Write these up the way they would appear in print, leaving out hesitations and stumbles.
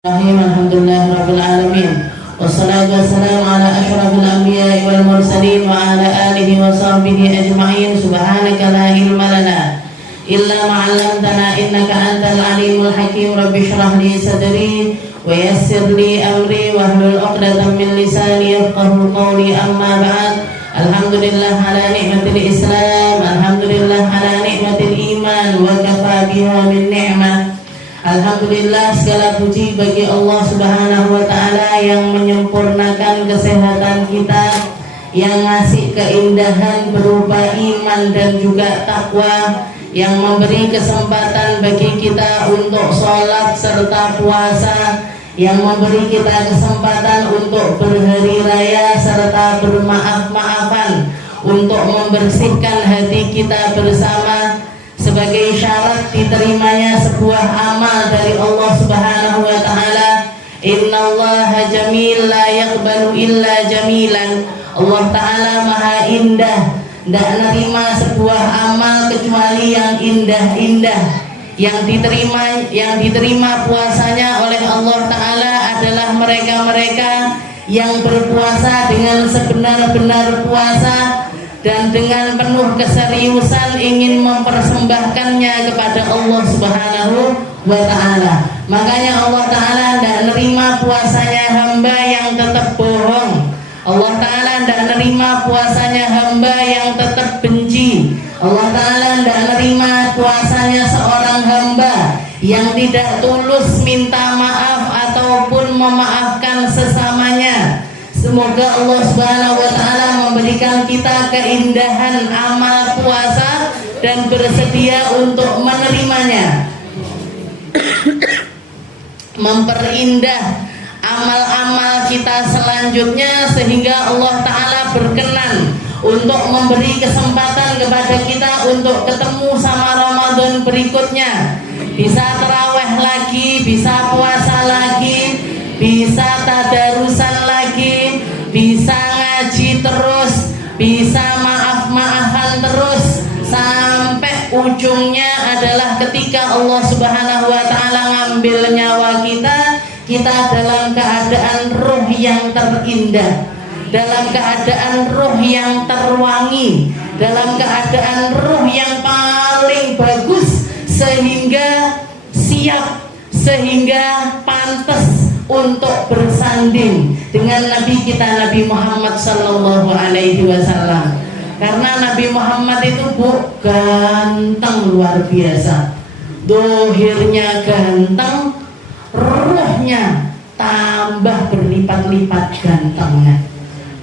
Alhamdulillah Rabbil Alamin. Wassalatu wassalamu ala ashrafil anbiya'i wal mursalin wa ala alihi wa sahbihi ajma'in. Subhanaka la ilma lana illa ma 'allamtana innaka antal alimul hakim. Rabbi shrah li sadri wa yassir li amri wahlul 'uqdatam min lisani yafqahu qawli. Amma ba'd. Alhamdulillah ala ni'matil Islam, alhamdulillah ala ni'matil iman, wa kafa biha min ni'mah. Alhamdulillah, segala puji bagi Allah Subhanahu wa ta'ala yang menyempurnakan kesehatan kita, yang ngasih keindahan berupa iman dan juga takwa, yang memberi kesempatan bagi kita untuk sholat serta puasa, yang memberi kita kesempatan untuk berhari raya serta bermaaf-maafan, untuk membersihkan hati kita bersama sebagai syarat diterimanya sebuah amal dari Allah Subhanahu wa ta'ala. Innallaha jamil la yaqbalu illa jamilan. Allah ta'ala maha indah, tidak menerima sebuah amal kecuali yang indah-indah. Yang diterima puasanya oleh Allah ta'ala adalah mereka-mereka yang berpuasa dengan sebenar-benar puasa dan dengan penuh keseriusan ingin mempersembahkannya kepada Allah Subhanahu wa ta'ala. Makanya Allah ta'ala tidak nerima puasanya hamba yang tetap bohong. Allah ta'ala tidak nerima puasanya hamba yang tetap benci. Allah ta'ala tidak nerima puasanya seorang hamba yang tidak tulus minta maaf ataupun memaafkan sesamanya. Semoga Allah Subhanahu wa ta'ala memberikan kita keindahan amal puasa dan bersedia untuk menerimanya. Memperindah amal-amal kita selanjutnya sehingga Allah ta'ala berkenan untuk memberi kesempatan kepada kita untuk ketemu sama Ramadan berikutnya. Bisa tarawih lagi, bisa puasa lagi, bisa tadarusan lagi, bisa ngaji terus, bisa maaf-maafan terus, sampai ujungnya adalah ketika Allah Subhanahu wa ta'ala ngambil nyawa kita dalam keadaan ruh yang terindah, dalam keadaan ruh yang terwangi, dalam keadaan ruh yang paling bagus, sehingga siap, sehingga pantas untuk bersanding dengan Nabi kita, Nabi Muhammad sallallahu alaihi wasallam. Karena Nabi Muhammad itu ganteng luar biasa. Dohirnya ganteng, ruhnya tambah berlipat-lipat gantengnya.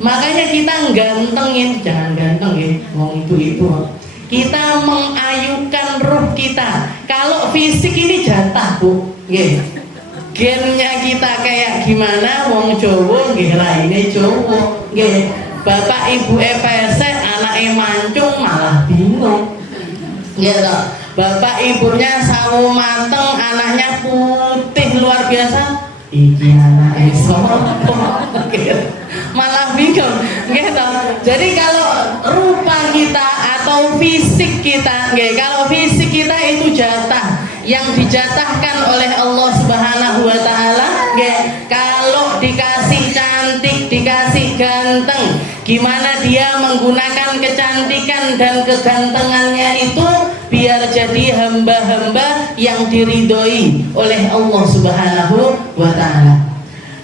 Makanya kita gantengin, jangan ganteng ya, wong ibu-ibu. Kita mengayukan ruh kita. Kalau fisik ini jatah, Bu. Nggih. Gennya kita kayak gimana, wong Jawa nggih raine Jawa. Nggih. Bapak ibu pesek, anake mancung malah bingung. Nggih to. Bapak ibunya sawo mateng, anaknya putih luar biasa. Iki anake sapa? Malah bingung. Nggih to. Jadi kalau rupa kita atau fisik kita, nggih, kalau fisik kita itu jatah yang dijatahkan oleh Allah Subhanahu wa ta'ala, nggih. Kalau dikasih cantik, dikasih ganteng, gimana dia menggunakan kecantikan dan kegantengannya itu biar jadi hamba-hamba yang diridhoi oleh Allah Subhanahu wa ta'ala.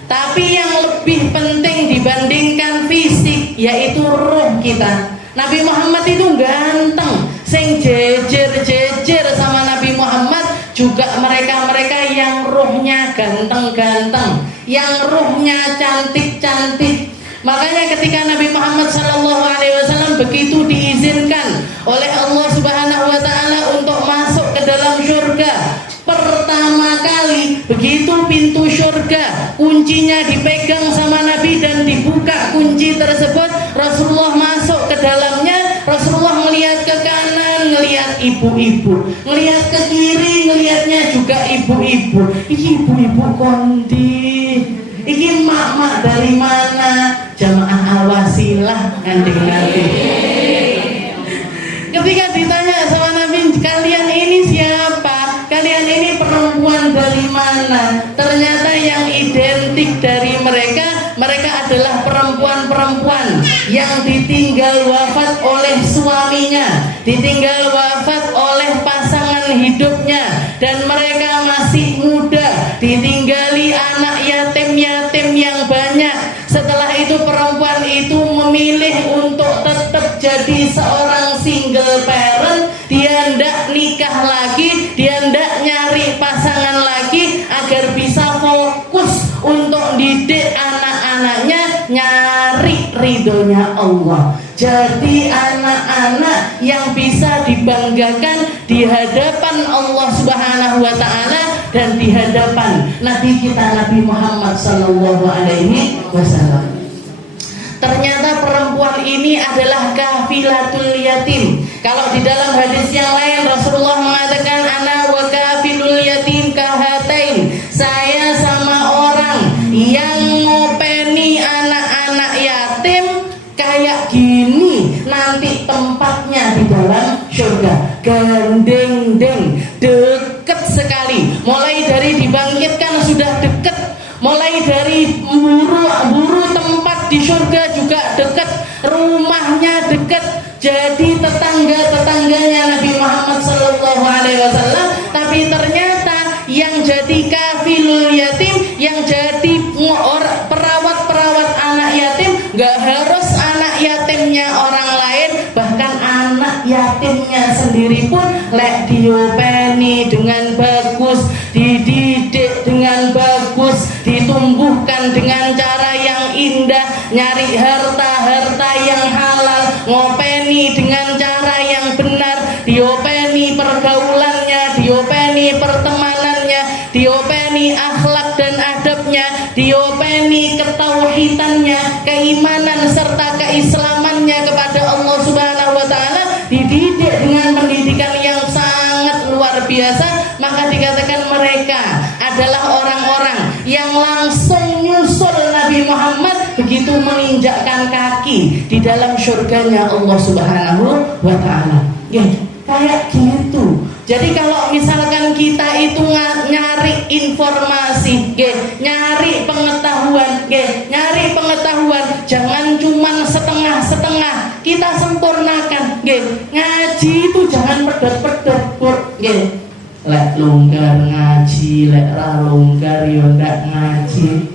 Tapi yang lebih penting dibandingkan fisik yaitu ruh kita. Nabi Muhammad itu ganteng, sing jejer-jejer sama Nabi Muhammad juga mereka-mereka yang ruhnya ganteng-ganteng, yang ruhnya cantik-cantik. Makanya ketika Nabi Muhammad SAW begitu diizinkan oleh Allah Subhanahu wa ta'ala untuk masuk ke dalam surga, pertama kali begitu pintu surga kuncinya dipegang sama Nabi dan dibuka kunci tersebut, Rasulullah masuk ke dalamnya. Rasulullah melihat ke kanan, ngelihat ibu-ibu, ngelihat ke kiri, ngelihatnya juga ibu-ibu. Ibu-ibu kondi, iki mak-mak dari mana? Jamaah Al-Wasilah nanti. Ketika ditanya sama Nabi, kalian ini siapa? Kalian ini perempuan dari mana? Ternyata yang didik dari mereka adalah perempuan-perempuan yang ditinggal wafat oleh suaminya, ditinggal wafat oleh pasangan hidupnya, dan mereka masih muda, ditinggali anak yatim-yatim yang banyak. Setelah itu perempuan itu memilih untuk tetap jadi seorang single parent. Dia hendak nikah lagi, dia hendak nyari pasangan lagi agar bisa fokus untuk didik anak-anaknya, nyari ridhonya Allah. Jadi anak-anak yang bisa dibanggakan di hadapan Allah Subhanahu wa taala dan di hadapan Nabi kita Nabi Muhammad sallallahu alaihi wasallam. Ternyata perempuan ini adalah kafilatul yatim. Kalau di dalam hadis yang lain Rasulullah mengatakan ana wa kafilul yatim kahatain. Saya sama orang yang ngopeni anak-anak yatim kayak gini nanti tempatnya di dalam surga. Gandeng-deng, deket sekali. Mulai dari dibangkitkan sudah deket. Mulai dari buru tempat di surga juga dekat, rumahnya dekat. Jadi tetangga-tetangganya Nabi Muhammad sallallahu alaihi wasallam. Tapi ternyata yang jadi kafilul yatim, yang jadi perawat anak yatim, gak harus anak yatimnya orang lain, bahkan anak yatimnya sendiri pun lek diopeni dengan bagus, dididik dengan bagus, ditumbuhkan dengan cara yang indah, nyari harta yang halal, ngopeni dengan cara yang benar, diopeni pergaulannya, diopeni pertemanannya, diopeni akhlak dan adabnya, diopeni ketauhidannya, keimanan serta keislamannya kepada Allah Subhanahu wa taala, dididik dengan pendidikan yang sangat luar biasa. Maka dikatakan mereka adalah orang-orang yang langsung nyusul Nabi Muhammad begitu menginjakkan kaki di dalam surganya Allah Subhanahu wa taala. Ya, kayak gitu. Jadi kalau misalkan kita itu nyari informasi, nyari pengetahuan, jangan cuman setengah-setengah, kita sempurnakan. Ngaji itu jangan pedot-pedot, lek longgar ngaji, lek ra longgar yo ndak ngaji.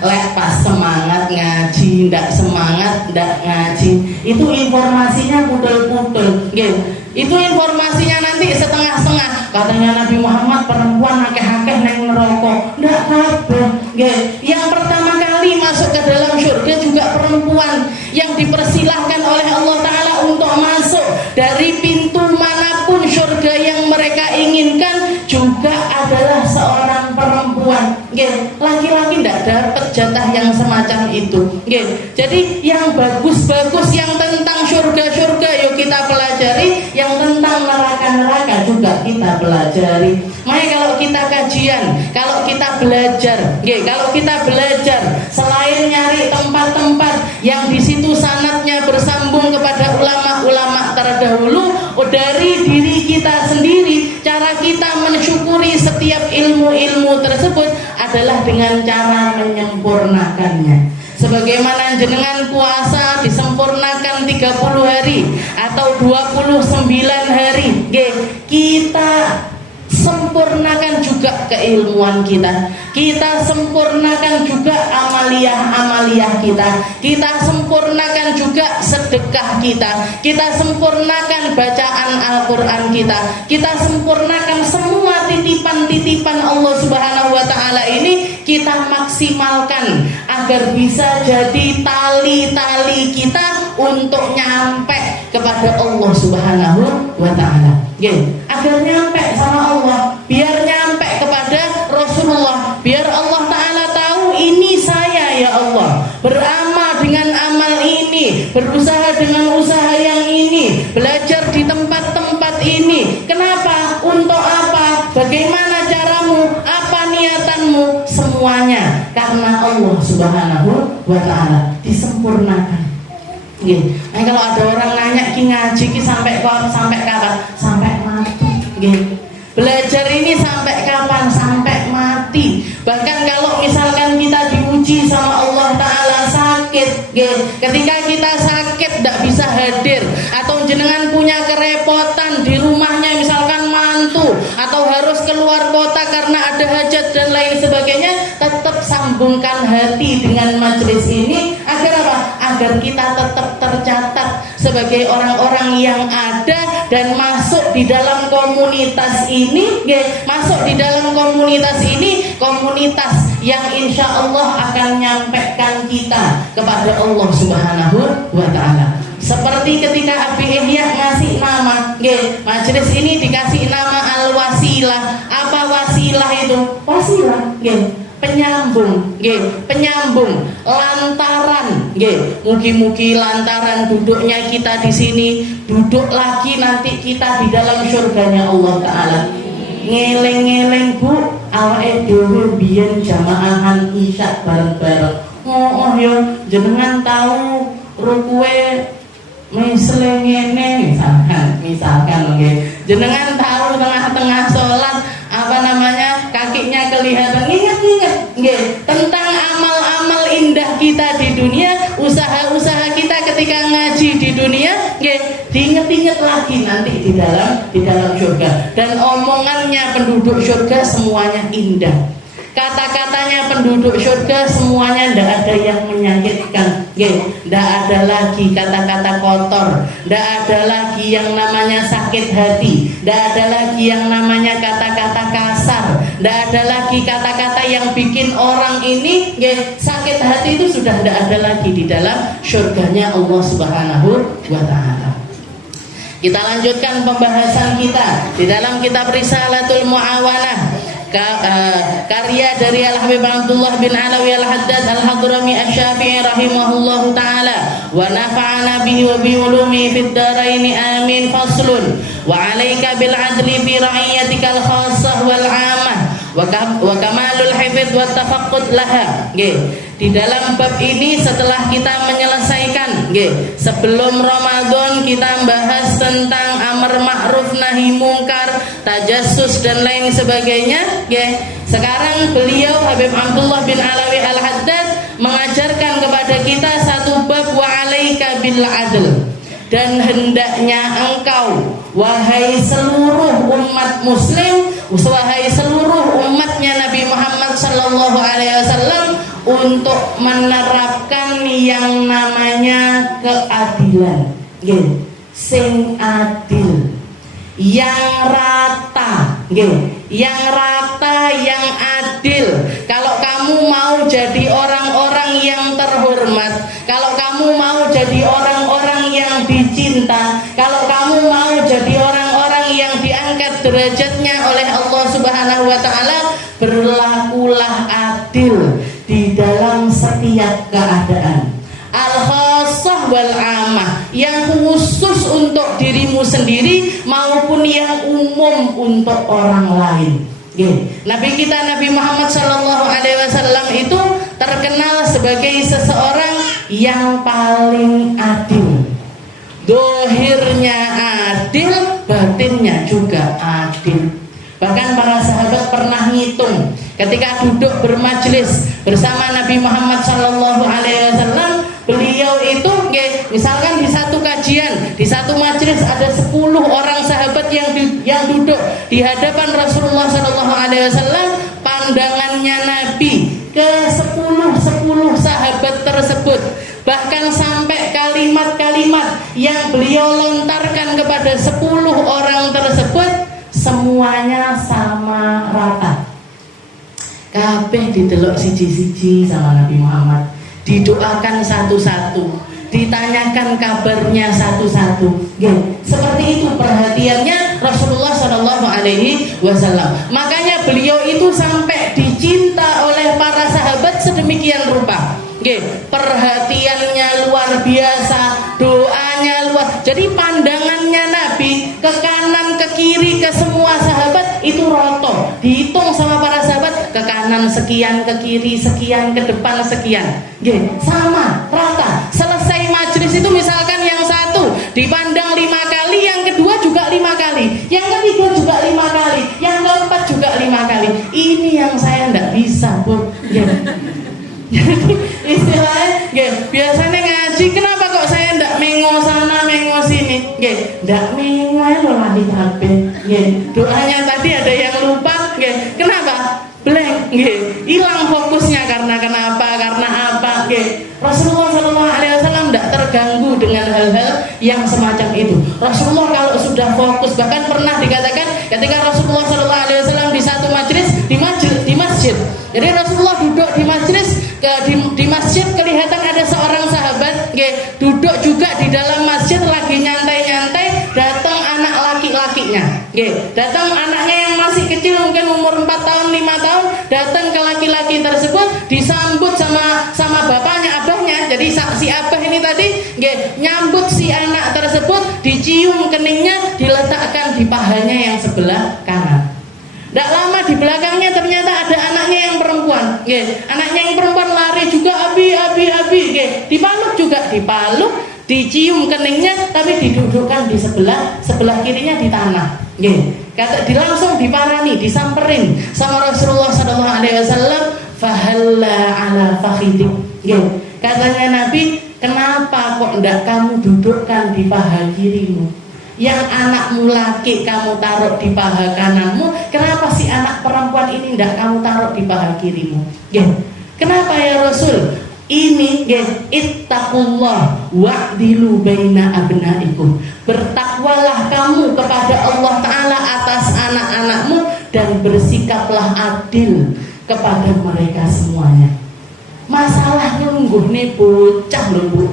Lek pas semangat ngaji, ndak semangat ndak ngaji. Itu informasinya pudel-pudel, itu informasinya nanti setengah-setengah. Katanya Nabi Muhammad perempuan akeh-akeh neng neraka. Ndak kabeh, Yang pertama kali masuk ke dalam surga juga perempuan, yang dipersilahkan oleh Allah taala untuk masuk dari pintu manapun surga yang mereka inginkan juga adalah seorang perempuan. Laki-laki tidak dapat jatah yang semacam itu. Jadi yang bagus-bagus, yang tentang surga-surga yuk kita pelajari, yang tentang neraka-neraka juga kita pelajari. Makanya kalau kita kajian, kalau kita belajar, selain nyari tempat-tempat yang di situ sanadnya bersambung kepada ulama-ulama terdahulu, dari diri kita sendiri, cara kita mensyukuri setiap ilmu-ilmu tersebut adalah dengan cara menyempurnakannya. Sebagaimana jenengan puasa disempurnakan 30 hari atau 29 hari, kita sempurnakan juga keilmuan kita, kita sempurnakan juga amaliyah kita sempurnakan juga sedekah kita sempurnakan bacaan Al-Quran kita sempurnakan semua titipan-titipan Allah Subhanahu wa taala ini, kita maksimalkan agar bisa jadi tali-tali kita untuk nyampe kepada Allah Subhanahu wa taala. Agar nyampe sama Allah, biar nyampe kepada Rasulullah, biar Allah taala tahu ini saya ya Allah, beramal dengan amal ini, berusaha dengan usaha yang ini, belajar di tempat-tempat ini. Kenapa? Untuk apa? Bagaimana caramu? Apa niatanmu? Semuanya karena Allah Subhanahu wa taala, disempurnakan. Nah, kalau ada orang nanya ki ngaji ki sampai kapan? Sampai mati. Belajar ini sampai kapan? Sampai mati. Bahkan kalau misalkan kita diuji sama Allah Ta'ala sakit, ketika kita sakit tidak bisa hadir, atau jenengan punya kerepotan di rumahnya, misalkan mantu, atau harus keluar kota karena ada hajat dan lain sebagainya, tetap sambungkan hati dengan majelis ini agar apa? Agar kita tetap tercatat sebagai orang-orang yang ada dan masuk di dalam komunitas ini, masuk di dalam komunitas ini, komunitas yang insya Allah akan nyampaikan kita kepada Allah Subhanahu wa Ta'ala. Seperti ketika Abi Ihya ngasih nama, majelis ini dikasih nama Al-Wasilah. Apa wasilah itu? Wasilah, penyambung, penyambung, lantaran, mugi-mugi lantaran duduknya kita di sini, duduk lagi nanti kita di dalam surganya Allah Ta'ala. Ngeleng-ngeleng bu, awake dhewe biyen jamaahan isya bareng-bareng. Oh yo, jenengan tahu rukuwe misle ngene misalkan jenengan tahu tengah-tengah sholat apa namanya kakinya kelihatan, ingat tentang amal-amal indah kita di dunia, usaha-usaha kita ketika ngaji di dunia, diinget-inget lagi nanti di dalam surga. Dan omongannya penduduk surga semuanya indah, kata-katanya penduduk surga semuanya tidak ada yang menyakitkan, tidak ada lagi kata-kata kotor, tidak ada lagi yang namanya sakit hati, tidak ada lagi yang namanya kata-kata kasar, tidak ada lagi kata-kata yang bikin orang ini sakit hati. Itu sudah tidak ada lagi di dalam surganya Allah Subhanahu wa Ta'ala. Kita lanjutkan pembahasan kita di dalam kitab Risalatul Mu'awanah, karya dari Al-Habib Abdullah bin Alawi Al-Haddad Al-Hadrami Asy-Syafi'i rahimahullahu ta'ala, wa nafa'ana bihi wa bi ulumi fid dharain amin. Faslun wa 'alaika bil 'adli fi ra'iyatikal khassah wal 'ammah wa kamalul hifdz wa tafaqqud laha. Di dalam bab ini setelah kita menyelesaikan, sebelum Ramadan kita bahas tentang amar ma'ruf nahi mungkar, tajassus dan lain sebagainya. Sekarang beliau Habib Abdullah bin Alawi Al-Haddad mengajarkan kepada kita satu bab, wa 'alaika bil 'adl, dan hendaknya engkau wahai seluruh umat muslim, wahai seluruh umatnya Nabi Muhammad sallallahu alaihi wasallam, untuk menerapkan yang namanya keadilan, sing adil, yang rata, yang rata, yang adil. Kalau kamu mau jadi orang-orang yang terhormat, kalau kamu mau jadi orang-orang yang dicinta, kalau kamu mau jadi orang-orang yang diangkat derajatnya oleh Allah Subhanahu wa Ta'ala, berlakulah adil di dalam setiap keadaan. Al-khassah wal 'ammah, yang khusus untuk dirimu sendiri maupun yang umum untuk orang lain. Nabi kita Nabi Muhammad sallallahu alaihi wasallam itu terkenal sebagai seseorang yang paling adil. Dohirnya adil, batinnya juga adil. Bahkan para sahabat pernah ngitung ketika duduk bermajlis bersama Nabi Muhammad sallallahu alaihi wasallam, beliau itu misalkan di satu kajian, di satu majlis ada 10 orang sahabat yang duduk di hadapan Rasulullah sallallahu alaihi wasallam, pandangannya Nabi ke 10 sahabat tersebut, bahkan sampai kalimat-kalimat yang beliau lontarkan kepada 10 orang tersebut semuanya sama rata. Kabeh didelok siji-siji sama Nabi Muhammad, didoakan satu-satu, ditanyakan kabarnya satu-satu. Seperti itu perhatiannya Rasulullah Shallallahu Alaihi Wasallam. Makanya beliau itu sampai dicinta oleh para sahabat sedemikian rupa. Perhatiannya luar biasa, doanya luar. Jadi pandangannya Nabi ke kanan, ke kiri, ke semua sahabat itu roto. Dihitung sama para sahabat, ke kanan sekian, ke kiri sekian, ke depan sekian. Sama, rata. Selesai majelis itu misalkan yang satu dipandang 5 kali, yang kedua juga 5 kali, yang ketiga juga 5 kali, yang keempat juga 5 kali. Ini yang saya tidak bisa Jadi istilahnya biasanya ngaji, kenapa kok saya ndak mengo sana mengo sini? Ndak mengo lo lagi HP. Doanya tadi ada yang lupa. Kenapa? Blank. Hilang fokusnya karena kenapa? Karena apa? Rasulullah SAW ndak terganggu dengan hal-hal yang semacam itu. Rasulullah kalau sudah fokus, bahkan pernah dikatakan ketika Rasulullah SAW di satu majlis di masjid. Jadi Rasulullah duduk di majlis, di masjid kelihatan ada seorang sahabat duduk juga di dalam masjid lagi nyantai-nyantai, datang anak laki-lakinya. Datang anaknya yang masih kecil, mungkin umur 4 tahun 5 tahun, datang ke laki-laki tersebut, disambut sama bapaknya, abahnya. Jadi si abah ini tadi nyambut si anak tersebut, dicium keningnya, diletakkan di pahanya yang sebelah kanan. Tidak lama di belakangnya ternyata ada anaknya yang perempuan. Anaknya yang perempuan lari juga, abi. Dipaluk juga, dicium keningnya, tapi didudukkan di sebelah kirinya di tanah. Langsung diparani, disamperin sama Rasulullah SAW. Fahalla ala fakhidik. Katanya Nabi, kenapa kok tidak kamu dudukkan di paha kirimu? Yang anakmu laki kamu taruh di paha kananmu, kenapa si anak perempuan ini tidak kamu taruh di paha kirimu? Kenapa ya Rasul? Ini ittaqullah wa'dilu baina abnaikum. Bertakwalah kamu kepada Allah Ta'ala atas anak-anakmu dan bersikaplah adil kepada mereka semuanya. Masalah nungguh nih bocah lho Bu.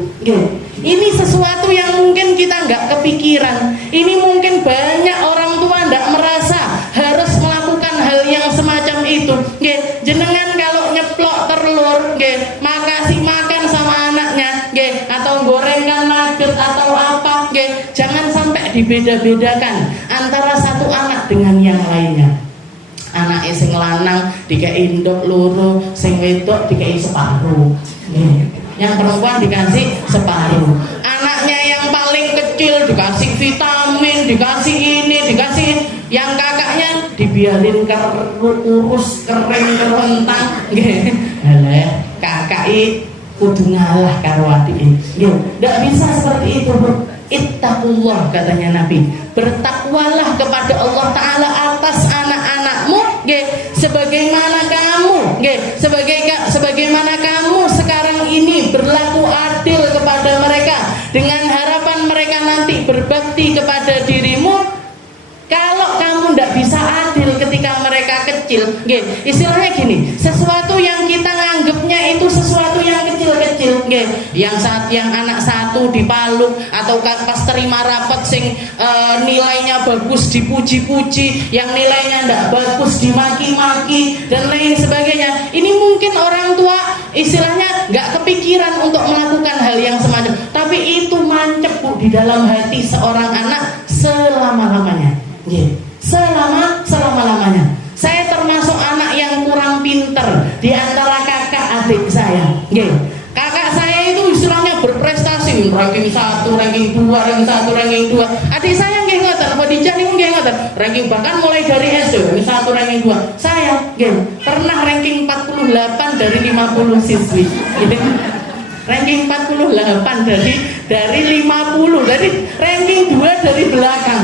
Ini sesuatu yang mungkin kita nggak kepikiran. Ini mungkin banyak orang tua nggak merasa harus melakukan hal yang semacam itu. Jenengan kalau nyeplok telur, makasih makan sama anaknya, atau gorengan nugget atau apa, jangan sampai dibeda-bedakan antara satu anak dengan yang lainnya. Anaknya sing lanang dikei induk loro, sing wedok dikei separuh. Yang perempuan dikasih separuh. Anaknya yang paling kecil dikasih vitamin, dikasih ini, dikasih yang kakaknya dibiarin urus kering kerentang. Alah, kakak kudu ngalah karo adike. Ndak bisa seperti itu, Bro. Ittaqullah katanya Nabi. Bertakwalah kepada Allah Ta'ala atas anak-anakmu, sebagaimana kamu, sebagaimana kamu sekarang ini berlaku adil kepada mereka, dengan harapan mereka nanti berbakti kepada dirimu. Kalau kamu tidak bisa adil ketika mereka kecil, istilahnya gini, sesuatu yang kita nganggapnya itu sesuatu yang kecil-kecil, yang anak satu dipaluk, atau pas terima rapat sing nilainya bagus dipuji-puji, yang nilainya tidak bagus dimaki-maki dan lain sebagainya. Ini mungkin orang tua istilahnya nggak kepikiran untuk melakukan hal yang semacam, tapi itu mancep Bu di dalam hati seorang anak selama-lamanya. Selama-lamanya. Saya termasuk anak yang kurang pinter di antara kakak adik saya. Kakak saya itu istilahnya berprestasi, ranking 1, ranking 2, ranking 1, ranking 2. Adik saya nggih ngoten, Khadijah niku nggih ngoten. Ranking bahkan mulai dari SD, ranking 1, ranking 2. Saya pernah ranking 48 dari 50 siswi. Ranking 48 dari 50, dari ranking 2 dari belakang.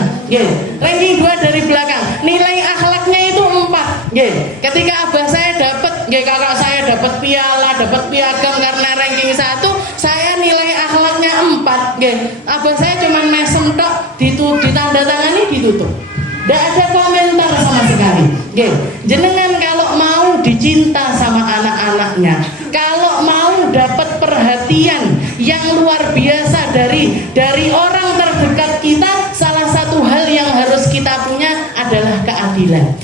Ranking 2 dari belakang. Nilai akhlaknya itu 4. Ketika abah saya dapat, kakak saya dapat piala, dapat piagam karena ranking 1, saya nilai akhlaknya 4. Abah saya cuma mesem tok, ditandatangani ditutup. Tidak ada komentar sama sekali. Jenengan kalau mau dicinta sama anak-anaknya, kalau mau dapat perhatian yang luar biasa dari orang terdekat kita, salah satu hal yang harus kita punya adalah keadilan.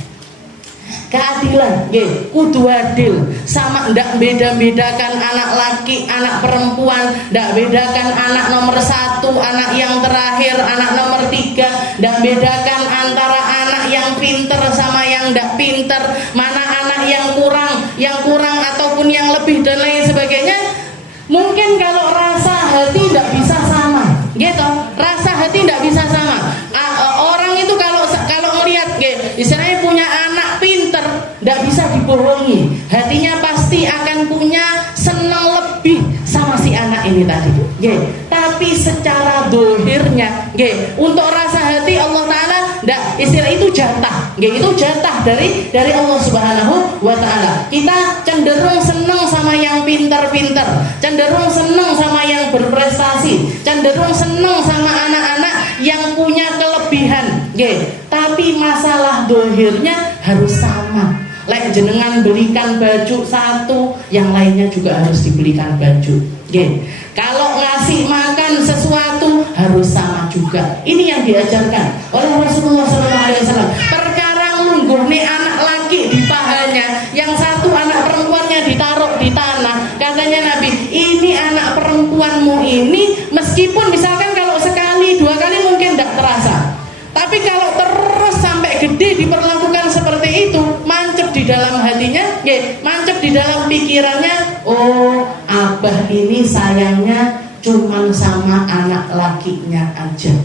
Keadilan, kudu adil, sama, ndak beda-bedakan anak laki, anak perempuan, ndak bedakan anak nomor 1, anak yang terakhir, anak nomor 3, ndak bedakan antara anak yang pinter sama yang ndak pinter, mana anak yang kurang ataupun yang lebih dan lain sebagainya. Mungkin kalau rasa hati ndak bisa sama, rasa hati ndak bisa sama. Orang itu kalau melihat, istilahnya punya anak pinter, ndak bisa dibohongi, hatinya pasti ini tadi. Nggih. Tapi secara dohirnya, nggih, untuk rasa hati Allah Ta'ala ndak, istilah itu jatah. Nggih, itu jatah dari Allah Subhanahu wa Ta'ala. Kita cenderung seneng sama yang pinter-pinter, cenderung seneng sama yang berprestasi, cenderung seneng sama anak-anak yang punya kelebihan. Nggih. Tapi masalah dohirnya harus sama. Lek jenengan belikan baju satu, yang lainnya juga harus dibelikan baju. Nggih. Kalau ngasih makan sesuatu harus sama juga. Ini yang diajarkan oleh Rasulullah SAW. Perkara nglungguhne anak laki di pahanya, yang satu anak perempuannya ditaruh di tanah. Katanya Nabi, ini anak perempuanmu ini, meskipun misalkan kalau sekali dua kali mungkin tidak terasa, tapi kalau terus sampai gede diperlakukan seperti itu, mancep di dalam hatinya, mancep di dalam pikirannya. Oh, abah ini sayangnya cuman sama anak lakinya aja.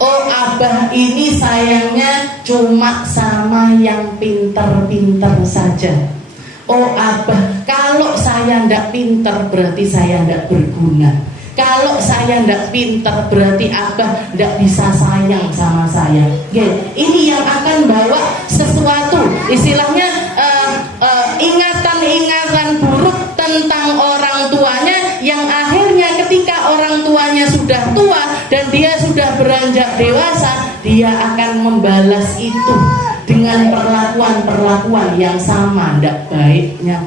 Oh, abah ini sayangnya cuma sama yang pinter-pinter saja. Oh, abah, kalau saya ndak pinter berarti saya ndak berguna. Kalau saya ndak pinter berarti abah ndak bisa sayang sama saya. Ini yang akan bawa sesuatu, istilahnya ingatan-ingatan buruk tentang orang tuanya, yang akhirnya ketika orang tuanya sudah tua dan dia sudah beranjak dewasa, dia akan membalas itu dengan perlakuan-perlakuan yang sama, ndak baiknya.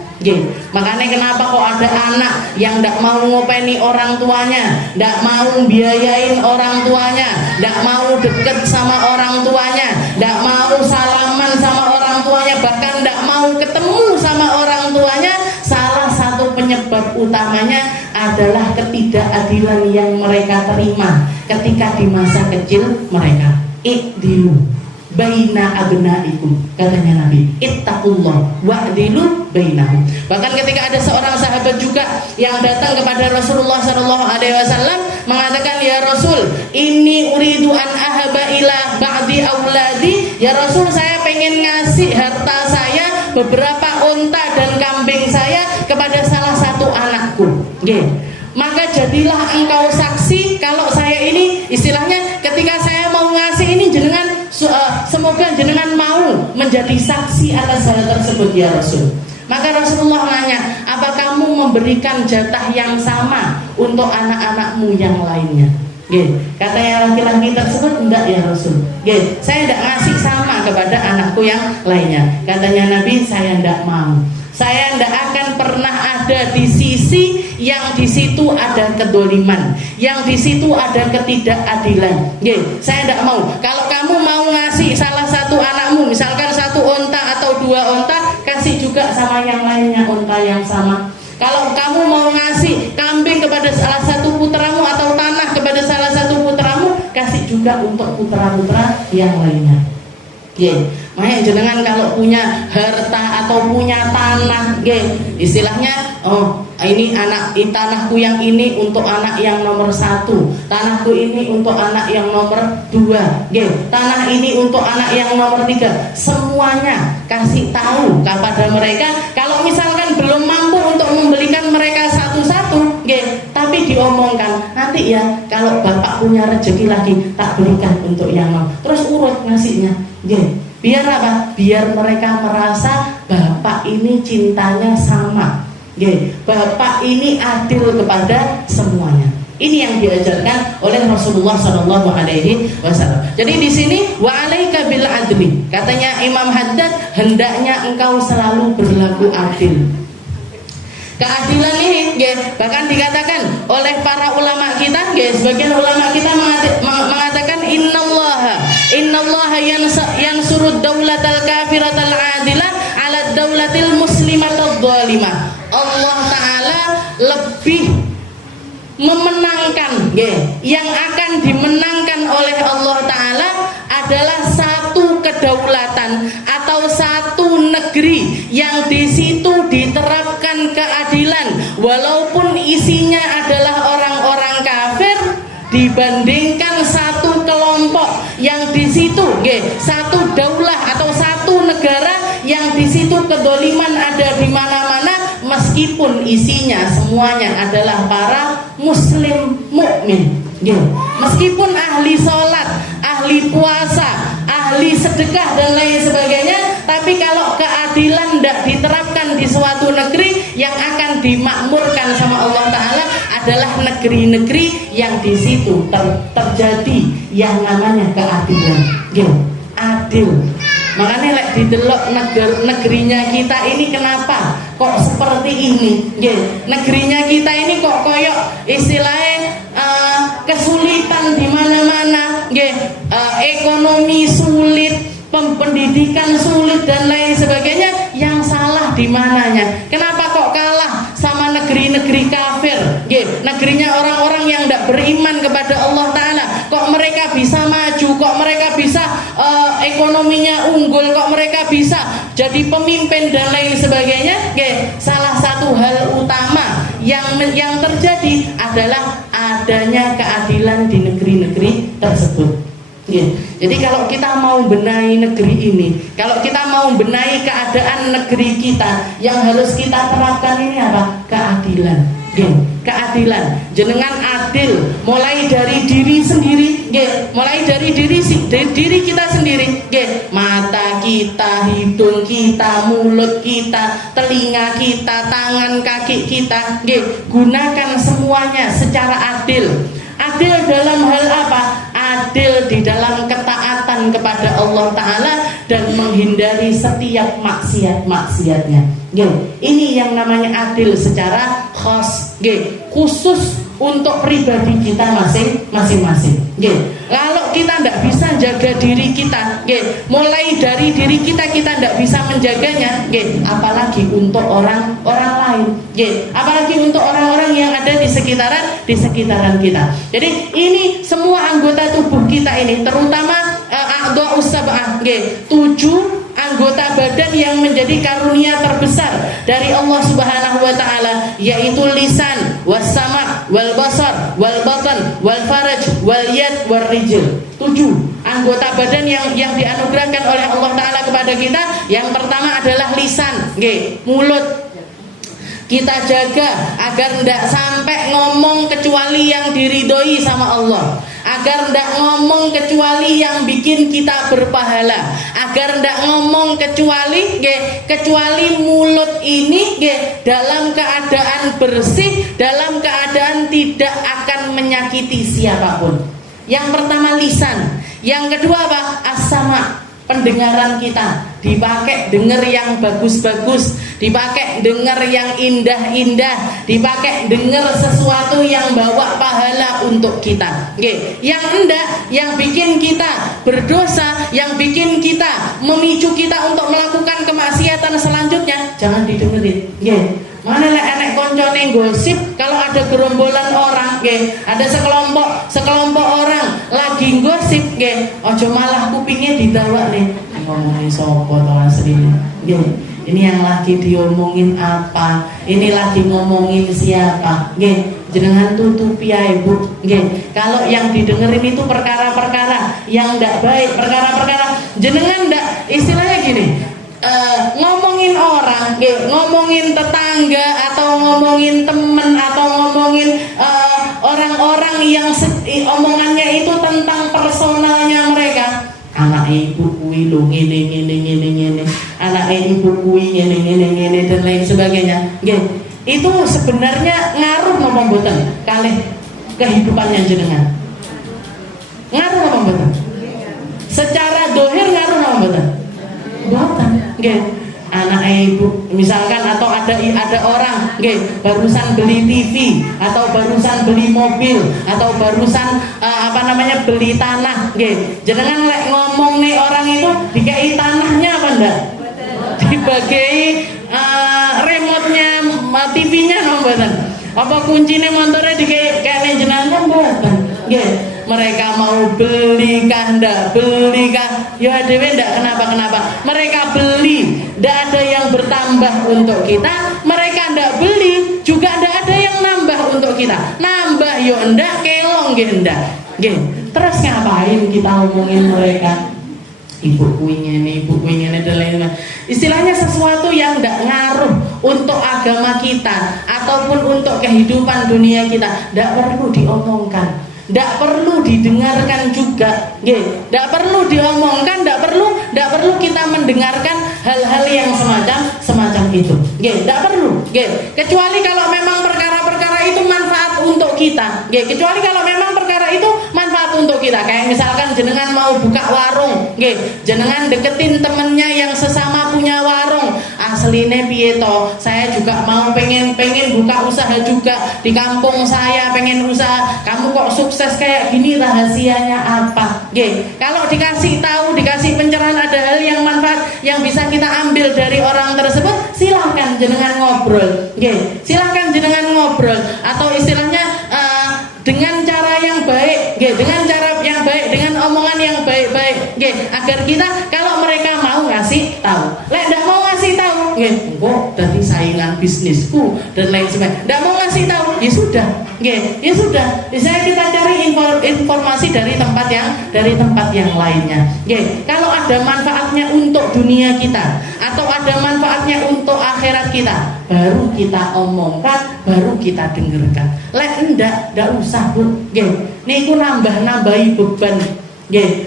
Makanya kenapa kok ada anak yang ndak mau ngopeni orang tuanya, ndak mau biayain orang tuanya, ndak mau deket sama orang tuanya, ndak mau salaman sama orang tuanya, bahkan ndak mau ketemu sama orang tuanya. Salah satu penyebab utamanya adalah ketidakadilan yang mereka terima ketika di masa kecil mereka. Ikdilu baina abnaikum, katanya Nabi, ittaqullah wa'dilu bainahum. Bahkan ketika ada seorang sahabat juga yang datang kepada Rasulullah SAW mengatakan, ya Rasul, ini uridu an ahaba ila ba'di auladi. Ya Rasul, saya pengen ngasih harta saya, beberapa unta dan kambing saya kepada salah satu anakku. Maka jadilah engkau saksi kalau saya ini, istilahnya ketika saya mau ngasih ini, jenengan semoga jenengan mau menjadi saksi atas hal tersebut ya Rasul. Maka Rasulullah nanya, apa kamu memberikan jatah yang sama untuk anak-anakmu yang lainnya? Katanya laki-laki tersebut, enggak ya Rasul. Saya tidak ngasih sama kepada anakku yang lainnya. Katanya Nabi, saya tidak mau. Saya tidak akan pernah ada di sisi yang di situ ada kedoliman, yang di situ ada ketidakadilan. Saya tidak mau. Kalau kamu mau ngasih salah satu anakmu, misalkan satu unta atau dua unta, kasih juga sama yang lainnya unta yang sama. Kalau kamu mau ngasih kambing kepada salah satu putramu atau tanah kepada salah satu putramu, kasih juga untuk putra-putra yang lainnya. Makanya jenengan kalau punya harta atau punya tanah, istilahnya, oh ini tanahku yang ini untuk anak yang nomor 1, tanahku ini untuk anak yang nomor 2, tanah ini untuk anak yang nomor 3. Semuanya kasih tahu kepada mereka. Kalau misalkan belum mampu untuk membelikan mereka satu-satu, tapi diomongkan, nanti ya kalau bapak punya rezeki lagi tak belikan untuk yang mau. Terus urut ngasihnya. Biar apa? Biar mereka merasa bapak ini cintanya sama. Bapak ini adil kepada semuanya. Ini yang diajarkan oleh Rasulullah SAW. Jadi di sini wa alaika bil adli. Katanya Imam Haddad, hendaknya engkau selalu berlaku adil. Keadilan ini, bahkan dikatakan oleh para ulama kita, sebagian ulama kita mengatakan innallaha yansurud daulatal kafiratal adilah ala daulatil muslimatal zalimah. Allah Ta'ala lebih memenangkan, yang akan dimenangkan oleh Allah Ta'ala adalah satu kedaulatan atau satu negeri yang di situ diterapkan keadilan, walaupun isinya adalah orang-orang kafir, dibandingkan satu kelompok yang di situ, satu daulah atau satu negara yang di situ kedoliman ada di mana-mana, meskipun isinya semuanya adalah para muslim mukmin. Meskipun ahli sholat, ahli puasa, ahli sedekah dan lain sebagainya, tapi kalau keadilan tidak diterapkan di suatu negeri, yang akan dimakmurkan sama Allah Ta'ala adalah negeri-negeri yang di situ terjadi yang namanya keadilan. Adil. Makanya lek didelok negerinya kita ini kenapa kok seperti ini? Negerinya kita ini kok koyok istilahnya kesulitan di mana-mana, ekonomi sulit, pendidikan sulit dan lain sebagainya. Yang salah di mananya? Kenapa kok kalah sama negeri-negeri kafir? Negerinya orang-orang yang tidak beriman kepada Allah Ta'ala. Kok mereka bisa maju? Kok mereka bisa ekonominya unggul? Kok mereka bisa jadi pemimpin dan lain sebagainya? Salah satu hal utama yang terjadi adalah adanya keadilan di negeri-negeri tersebut. Jadi kalau kita mau benahi negeri ini, kalau kita mau benahi keadaan negeri kita, yang harus kita terapkan ini apa? Keadilan. Keadilan. Jenengan adil mulai dari diri sendiri, mulai dari diri kita sendiri, mata kita, hidung kita, mulut kita, telinga kita, tangan, kaki kita, gunakan semuanya secara adil. Adil dalam hal apa? Adil di dalam ketaatan kepada Allah Ta'ala dan menghindari setiap maksiat-maksiatnya. Ini yang namanya adil secara khas, khusus untuk pribadi kita masing-masing. Kalau kita tidak bisa jaga diri kita, mulai dari diri kita tidak bisa menjaganya, apalagi untuk orang lain, apalagi untuk orang-orang yang ada di sekitaran kita. Jadi ini semua anggota tubuh kita ini, terutama a'dha'us sab'ah, 7 anggota badan yang menjadi karunia terbesar dari Allah Subhanahu wa Ta'ala, yaitu lisan, was-sama', wal basar, wal batan, wal faraj, wal yad, wal rijl. 7 anggota badan yang dianugerahkan oleh Allah Ta'ala kepada kita. Yang pertama adalah lisan, mulut. Kita jaga agar tidak sampai ngomong kecuali yang diridhoi sama Allah, agar tidak ngomong kecuali yang bikin kita berpahala, agar tidak ngomong kecuali mulut ini dalam keadaan bersih, dalam keadaan tidak akan menyakiti siapapun. Yang pertama lisan. Yang kedua apa? As-sama', pendengaran kita dipakai dengar yang bagus-bagus, dipakai dengar yang indah-indah, dipakai dengar sesuatu yang bawa pahala untuk kita. Yang enggak, yang bikin kita berdosa, yang bikin kita memicu kita untuk melakukan kemaksiatan selanjutnya, jangan didengerin. Mana lah enek koncone gosip, kalau ada gerombolan orang, ada sekelompok orang lagi gosip, ojo malah kupingnya didawak nih. Ngomongin sopo to aslinya. Ini yang lagi diomongin apa? Ini lagi ngomongin siapa? Jenengan tutupi ae, Bu. Kalau yang didengerin itu perkara-perkara yang ndak baik, perkara-perkara jenengan ndak, istilahnya gini. Ngomongin orang, ngomongin tetangga atau ngomongin temen atau ngomongin orang-orang yang omongannya itu tentang personalnya mereka. Anak ibu kuwi lho ngene, anak ibu kuwi ngene dan lain sebagainya. Itu sebenarnya ngaruh napa mboten kalih kehidupannya jenengan? Ngaruh napa mboten? Secara dohir ngaruh napa mboten? Mboten. Anak ibu misalkan, atau ada orang barusan beli TV atau barusan beli mobil atau barusan beli tanah, jenengan lek ngomong nih orang itu dikai tanahnya apa ndak? Dibagi remote-nya TV-nya mboten? Apa kuncinya motornya dikai kene jenengan mboten? Mereka mau beli kah ndak beli kah, ya dhewe ndak kenapa-kenapa. Mereka beli, ndak ada yang bertambah untuk kita. Mereka ndak beli, juga ndak ada yang nambah untuk kita. Nambah yo ndak, kelong nggih ndak. Terus ngapain kita ngomongin mereka? ibu kuingnya dan lain-lain. Istilahnya sesuatu yang tidak ngaruh untuk agama kita ataupun untuk kehidupan dunia kita, tidak perlu diomongkan, tidak perlu didengarkan juga, tidak perlu diomongkan, tidak perlu kita mendengarkan hal-hal yang semacam itu, tidak perlu, kecuali kalau memang perkara-perkara itu manfaat untuk kita, kecuali kalau memang perkara itu manfaat untuk kita. Kayak misalkan jenengan mau buka warung, jenengan deketin temennya yang sesama punya warung, asline piye to, saya juga mau pengen buka usaha juga di kampung saya, pengen usaha, kamu kok sukses kayak gini, rahasianya apa? Kalau dikasih tahu, dikasih pencerahan, ada hal yang manfaat yang bisa kita ambil dari orang tersebut, silahkan jenengan ngobrol, silahkan jenengan ngobrol, atau istilahnya dengan cara yang baik, dengan cara yang baik, dengan omongan yang baik-baik, agar kita, kalau mereka mau ngasih tahu, tidak mau ngasih tahu, kok dari saingan bisnisku dan lain sebagainya, tidak mau ngasih tahu, ya sudah, misalnya kita cari informasi dari tempat yang lainnya, kalau ada manfaatnya untuk dunia kita atau ada manfaatnya untuk akhirat kita, baru kita omongkan, baru kita dengarkan. Enggak usah bu, niku nambahi beban,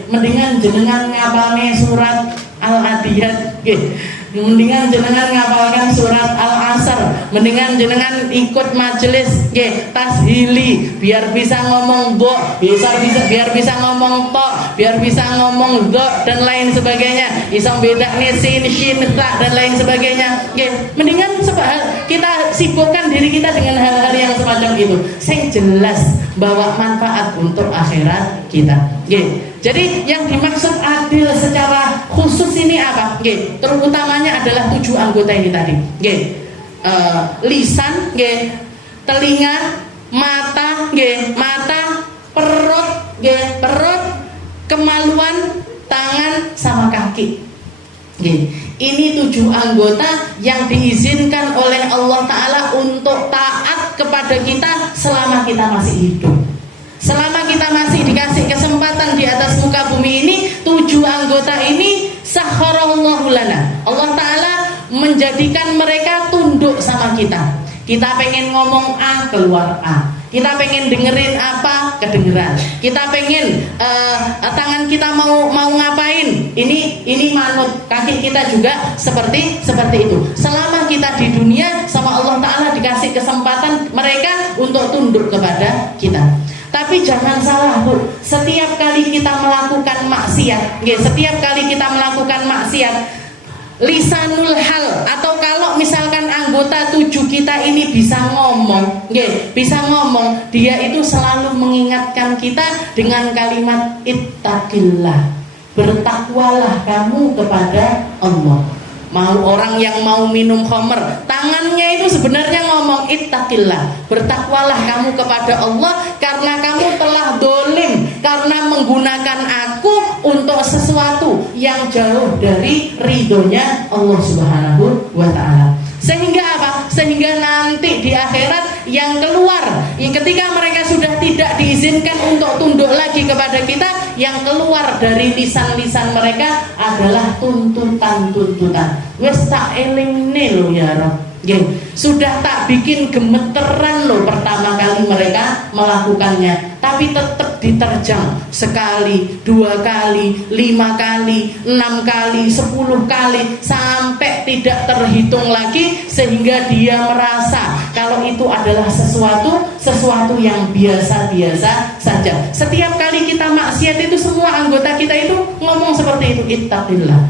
mendingan jenengan ngapalne surat Al-Adiyat, mendingan jenengan ngapalkan surat Al-Asr, mendingan jenengan ikut majelis tashili, biar bisa ngomong biar bisa ngomong tok, biar bisa ngomong dok dan lain sebagainya, bisa beda nih sin shin ta dan lain sebagainya. Mendingan kita sibukkan diri kita dengan hal-hal yang semacam itu, yang jelas bawa manfaat untuk akhirat kita. Jadi yang dimaksud adil secara khusus ini apa? Terutamanya adalah 7 anggota ini tadi. Lisan, telinga, mata, perut, kemaluan, tangan, sama kaki. Ini 7 anggota yang diizinkan oleh Allah Ta'ala untuk taat kepada kita selama kita masih hidup. Selama kita masih dikasih kesempatan di atas muka bumi ini, 7 anggota ini sakharallahu lana. Allah Ta'ala menjadikan mereka tunduk sama kita. Kita pengen ngomong A, keluar A. Kita pengen dengerin apa, kedengeran. Kita pengen tangan kita mau ngapain, ini manut. Kaki kita juga seperti itu. Selama kita di dunia, sama Allah Ta'ala dikasih kesempatan mereka untuk tunduk kepada kita. Tapi jangan salah bu, setiap kali kita melakukan maksiat, setiap kali kita melakukan maksiat, lisanul hal, atau kalau misalkan anggota 7 kita ini bisa ngomong, dia itu selalu mengingatkan kita dengan kalimat ittaqillah, bertakwalah kamu kepada Allah. Mau orang yang mau minum khamr, tangannya itu sebenarnya ngomong ittaqillah, bertakwalah kamu kepada Allah, karena kamu telah dolim, karena menggunakan aku untuk sesuatu yang jauh dari ridhonya Allah Subhanahu wa Ta'ala. Sehingga apa? Sehingga nanti di akhirat yang keluar, ketika mereka sudah tidak diizinkan untuk tunduk lagi kepada kita, yang keluar dari lisan-lisan mereka adalah tuntutan. Wes tak elingne lo ya Rabb. Sudah tak bikin gemeteran loh pertama kali mereka melakukannya, tapi tetap diterjang sekali, 2 kali, 5 kali, 6 kali, 10 kali, sampai tidak terhitung lagi, sehingga dia merasa kalau itu adalah sesuatu yang biasa-biasa saja. Setiap kali kita maksiat itu, semua anggota kita itu ngomong seperti itu, ittaqillah,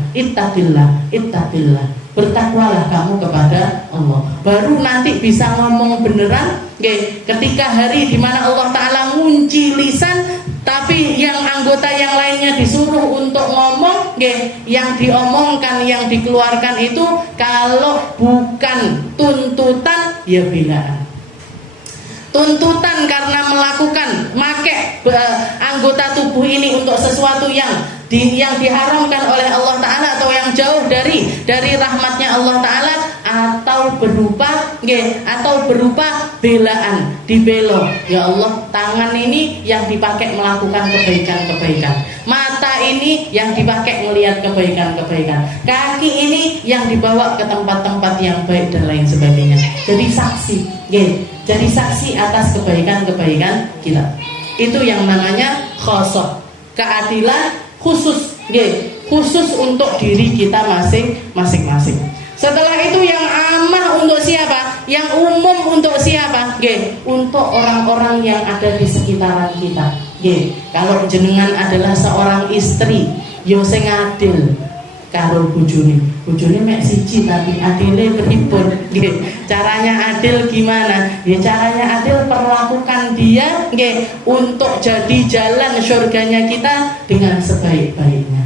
bertakwalah kamu kepada Allah. Baru nanti bisa ngomong beneran, ketika hari dimana Allah Ta'ala ngunci lisan, tapi yang anggota yang lainnya disuruh untuk ngomong, yang diomongkan, yang dikeluarkan itu kalau bukan tuntutan, ya bilaan. Tuntutan karena melakukan make anggota tubuh ini untuk sesuatu yang diharamkan oleh Allah Ta'ala, atau yang jauh dari rahmatnya Allah Ta'ala, atau berupa belaan, dibelo. Ya Allah, tangan ini yang dipakai melakukan kebaikan-kebaikan, mata ini yang dipakai melihat kebaikan-kebaikan, kaki ini yang dibawa ke tempat-tempat yang baik dan lain sebagainya. Jadi saksi, jadi saksi atas kebaikan-kebaikan kita. Itu yang namanya khosoh, keadilan khusus, khusus untuk diri kita masing-masing. Setelah itu yang amah untuk siapa? Yang umum untuk siapa? Untuk orang-orang yang ada di sekitaran kita. Kalau jenengan adalah seorang istri, yo sing adil karo bojone mek siji tapi adile pripun? Caranya adil gimana? Ya caranya adil, perlakukan dia untuk jadi jalan surganya kita dengan sebaik-baiknya.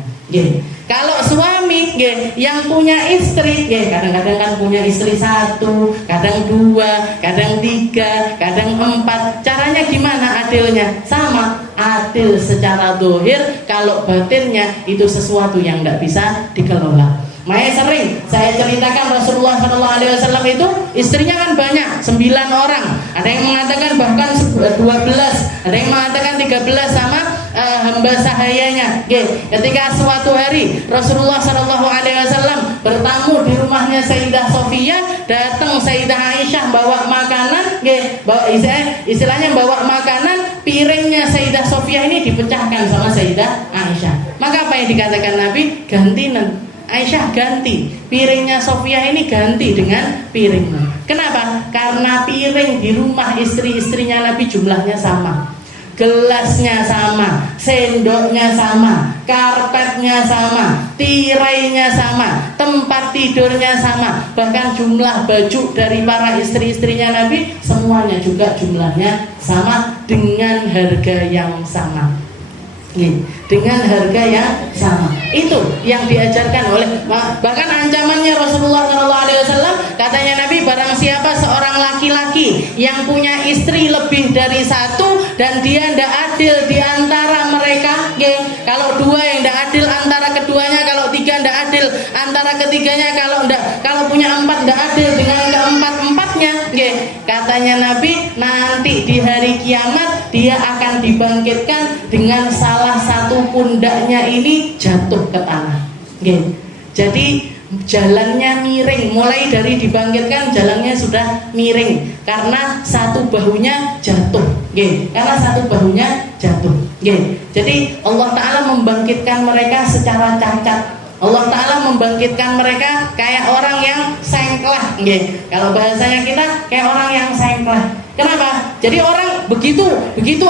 Kalau suami yang punya istri, kadang-kadang kan punya istri 1, kadang 2, kadang 3, kadang 4. Caranya gimana adilnya? Sama, adil secara zahir, kalau batinnya itu sesuatu yang tidak bisa dikelola. Makanya sering saya ceritakan Rasulullah SAW itu istrinya kan banyak, 9 orang. Ada yang mengatakan bahkan 12, ada yang mengatakan 13 sama hamba sahayanya. Ketika suatu hari Rasulullah SAW bertamu di rumahnya Sayyidah Sofia, datang Sayyidah Aisyah bawa makanan, istilahnya bawa makanan, piringnya Sayyidah Sofia ini dipecahkan sama Sayyidah Aisyah. Maka apa yang dikatakan Nabi? Aisyah ganti piringnya Sofia ini, ganti dengan piringnya. Kenapa? Karena piring di rumah istri-istrinya Nabi jumlahnya sama, gelasnya sama, sendoknya sama, karpetnya sama, tirainya sama, tempat tidurnya sama, bahkan jumlah baju dari para istri-istrinya Nabi semuanya juga jumlahnya sama dengan harga yang sama. Dengan harga yang sama. Itu yang diajarkan oleh, bahkan ancamannya Rasulullah SAW, katanya Nabi, barang siapa seorang laki-laki yang punya istri lebih dari 1 dan dia tidak adil di antara mereka, kalau 2 yang tidak adil antara keduanya, kalau 3 tidak adil antara ketiganya, kalau punya 4 tidak adil dengan keempat-empatnya, katanya Nabi, nanti di hari kiamat dia akan dibangkitkan dengan salah satu pundaknya ini jatuh ke tanah. Jadi jalannya miring, mulai dari dibangkitkan jalannya sudah miring karena satu bahunya jatuh. Jadi Allah Ta'ala membangkitkan mereka secara cacat. Allah Ta'ala membangkitkan mereka kayak orang yang sengklah. Kalau bahasanya kita kayak orang yang sengklah. Kenapa? Jadi orang begitu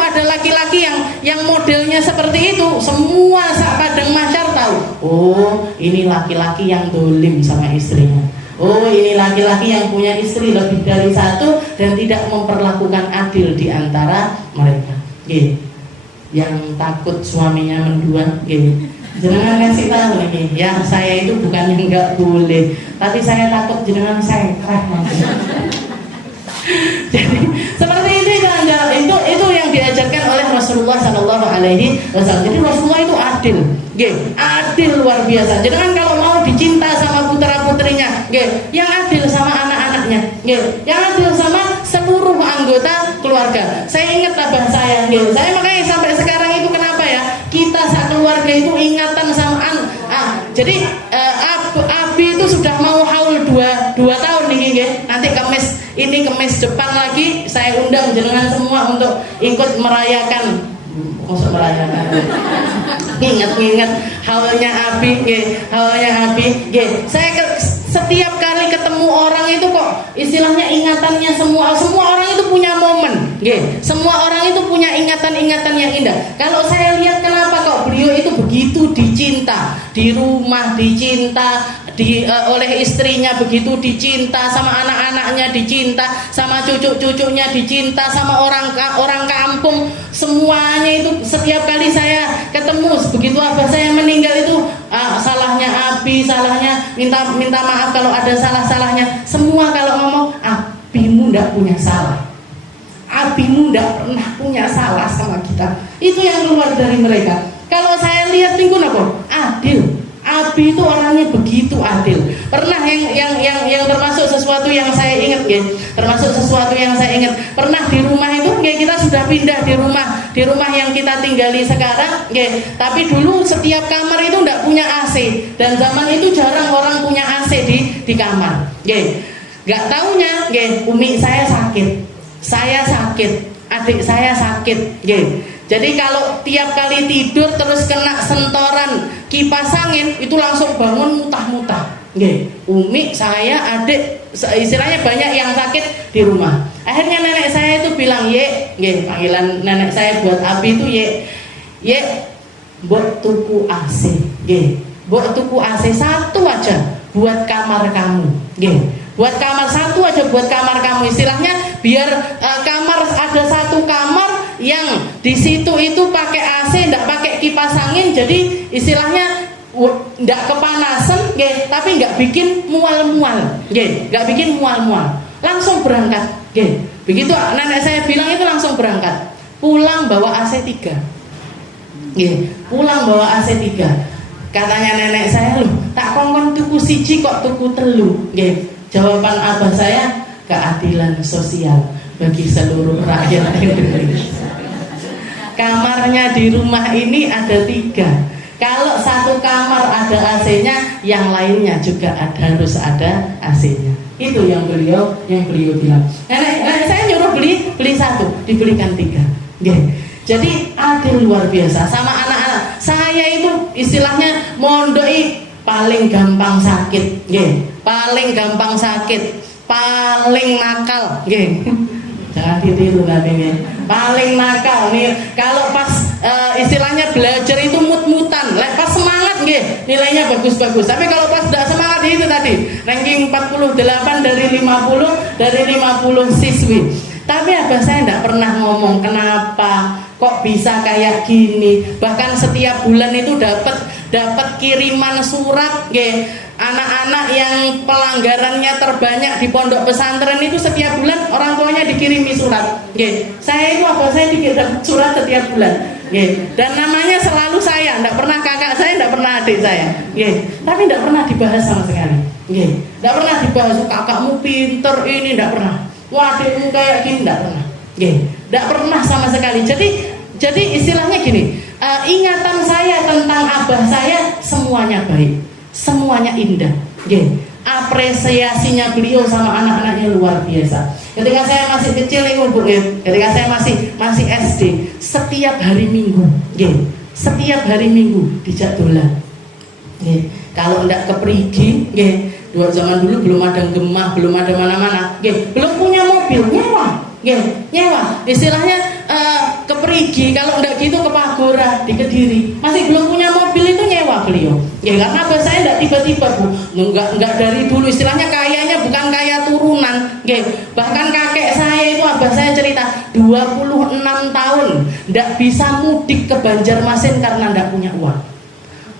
ada laki-laki yang modelnya seperti itu, semua sak padang masyar tahu. Oh, ini laki-laki yang dolim sama istrinya. Oh, ini laki-laki yang punya istri lebih dari 1 dan tidak memperlakukan adil di antara mereka. Yang takut suaminya mendua, jenengan kasih tahu nih, ya saya itu bukan yang nggak boleh, tapi saya takut jenengan sengkleh nanti. Jadi seperti itu yang diajarkan oleh Rasulullah SAW. Jadi Rasulullah itu adil, adil luar biasa. Jangan kalau mau dicinta sama putra putrinya, yang adil sama anak-anaknya, yang adil sama seluruh anggota keluarga. Saya ingat abah saya, saya makanya sampai sekarang itu kenapa ya kita keluarga itu ingatan sama jadi Abi itu sudah mau haul 2 tahun nih, nanti kemis depan lagi saya undang jenengan semua untuk ikut merayakan. Ingat haulnya Abi. Saya setiap kali ketemu orang itu kok istilahnya ingatannya semua orang itu punya momen, semua orang itu punya ingatan-ingatan yang indah. Kalau saya lihat kenapa kok beliau itu begitu dicinta, di rumah dicinta, oleh istrinya begitu dicinta, sama anak-anaknya dicinta, sama cucu-cucunya dicinta, sama orang kampung semuanya itu. Setiap kali saya ketemu, begitu abah saya meninggal itu salahnya Abi, salahnya minta maaf kalau ada salah-salahnya. Semua kalau ngomong abimu ndak punya salah, abimu ndak pernah punya salah sama kita. Itu yang keluar dari mereka. Kalau saya lihat minggu apa? Abi itu orangnya begitu adil. Pernah yang termasuk sesuatu yang saya ingat ya, termasuk sesuatu yang saya ingat. Pernah di rumah itu ya, kita sudah pindah di rumah yang kita tinggali sekarang ya, tapi dulu setiap kamar itu enggak punya AC, dan zaman itu jarang orang punya AC di kamar. Ya. Enggak taunya ya, umi saya sakit, adik saya sakit ya. Jadi kalau tiap kali tidur terus kena sentoran kipas angin itu langsung bangun muntah-muntah. Nggih, umi, saya, adik, istilahnya banyak yang sakit di rumah. Akhirnya nenek saya itu bilang, "Ye," nggih, panggilan nenek saya buat Abi itu "Ye, mbok tuku AC." Nggih, mbok tuku AC satu aja buat kamar kamu. Nggih. Buat kamar satu aja buat kamar kamu, istilahnya biar kamar ada satu kamar yang di situ itu pakai AC, enggak pakai kipas angin, jadi istilahnya enggak kepanasan, nggih, tapi enggak bikin mual-mual, nggih, enggak bikin mual-mual. Langsung berangkat, nggih. Begitu nenek saya bilang itu langsung berangkat. Pulang bawa AC 3. Nggih, pulang bawa AC 3. Katanya nenek saya, "Loh, tak kongkon tuku siji kok tuku telu." Nggih. Jawaban abah saya, keadilan sosial bagi seluruh rakyat Indonesia. Kamarnya di rumah ini ada 3. Kalau satu kamar ada AC-nya, yang lainnya juga harus ada AC-nya. Itu yang beliau bilang. Nenek saya nyuruh beli satu, dibelikan 3. Jadi adil luar biasa sama anak-anak. Saya itu istilahnya mondoi paling gampang sakit, paling gampang sakit, paling nakal, jangan ditiru nanti, paling nakal nih. Kalau pas istilahnya belajar itu mut-mutan, pas semangat, nilainya bagus-bagus. Tapi kalau pas tidak semangat itu tadi, ranking 48 dari 50 siswi. Tapi abah saya tidak pernah ngomong kenapa kok bisa kayak gini. Bahkan setiap bulan itu dapat kiriman surat, anak-anak yang pelanggarannya terbanyak di pondok pesantren itu setiap bulan orang tuanya dikirimi surat. Saya itu abah saya dikirim surat setiap bulan. Dan namanya selalu saya, tidak pernah kakak saya, tidak pernah adik saya. Tapi tidak pernah dibahas sama sekali. Tidak pernah dibahas kakakmu pinter ini, tidak pernah. Wah, adikmu kayak gini, tidak pernah. Tidak pernah sama sekali. Jadi istilahnya gini, ingatan saya tentang abah saya semuanya baik, semuanya indah. Apresiasinya beliau sama anak-anaknya luar biasa. Ketika saya masih kecil ini, Bu, ketika saya masih SD, setiap hari Minggu, setiap hari Minggu dijak dolan. Kalau tidak keperigi, dua zaman dulu belum ada gemah, belum ada mana-mana, belum punya mobil, nyewa, istilahnya keperigi, kalau enggak gitu ke Pagora di Kediri, masih belum punya mobil itu nyewa beliau. Karena abah saya enggak tiba-tiba, Bu, enggak dari dulu, istilahnya kayanya bukan kaya turunan, bahkan kakek saya itu abah saya cerita 26 tahun enggak bisa mudik ke Banjarmasin karena enggak punya uang.